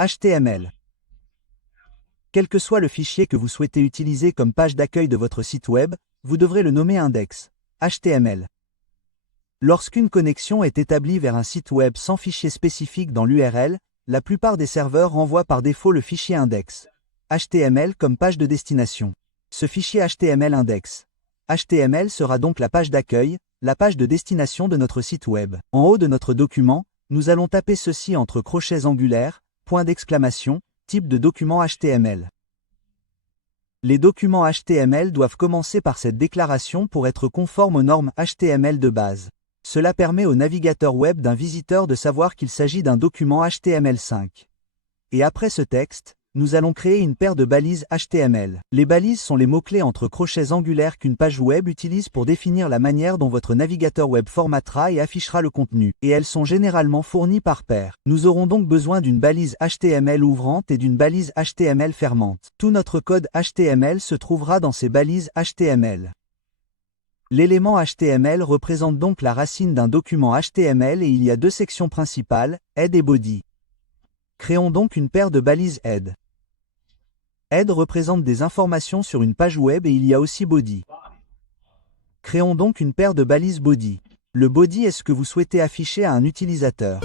HTML. Quel que soit le fichier que vous souhaitez utiliser comme page d'accueil de votre site web, vous devrez le nommer index.html. Lorsqu'une connexion est établie vers un site web sans fichier spécifique dans l'URL, la plupart des serveurs renvoient par défaut le fichier index.html comme page de destination. Ce fichier HTML index.html sera donc la page d'accueil, la page de destination de notre site web. En haut de notre document, nous allons taper ceci entre crochets angulaires, point d'exclamation, type de document HTML. Les documents HTML doivent commencer par cette déclaration pour être conformes aux normes HTML de base. Cela permet au navigateur web d'un visiteur de savoir qu'il s'agit d'un document HTML5. Et après ce texte, nous allons créer une paire de balises HTML. Les balises sont les mots-clés entre crochets angulaires qu'une page web utilise pour définir la manière dont votre navigateur web formatera et affichera le contenu, et elles sont généralement fournies par paire. Nous aurons donc besoin d'une balise HTML ouvrante et d'une balise HTML fermante. Tout notre code HTML se trouvera dans ces balises HTML. L'élément HTML représente donc la racine d'un document HTML et il y a deux sections principales, head et body. Créons donc une paire de balises head. Head représente des informations sur une page web et il y a aussi body. Créons donc une paire de balises body. Le body est ce que vous souhaitez afficher à un utilisateur.